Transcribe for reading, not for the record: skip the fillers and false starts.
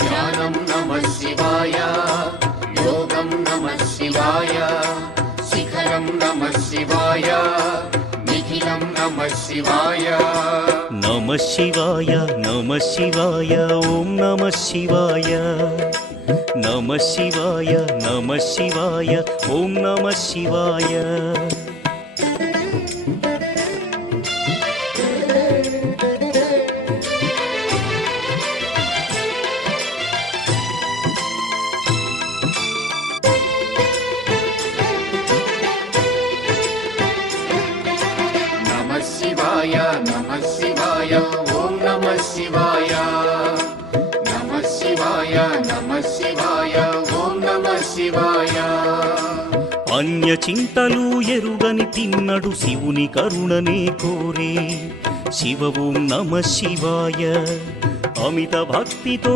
ధ్యానం నమః శివాయ, యోగం నమః శివాయ, శిఖరం నమః శివాయ, నిఖిలం నమః శివాయ. నమః శివాయ నమః శివాయ ఓం నమః శివాయ. నమః శివాయ నమః శివాయ ఓం నమః శివాయ. నమః శివాయ నమః శివాయ ఓం నమః శివాయ. నమః శివాయ నమః శివాయ ఓం నమః శివాయ. అన్య చింతలు ఎరుగని తిన్నడు శివుని కరుణనే కోరే. శివ ఓం నమః శివాయ. అమిత భక్తితో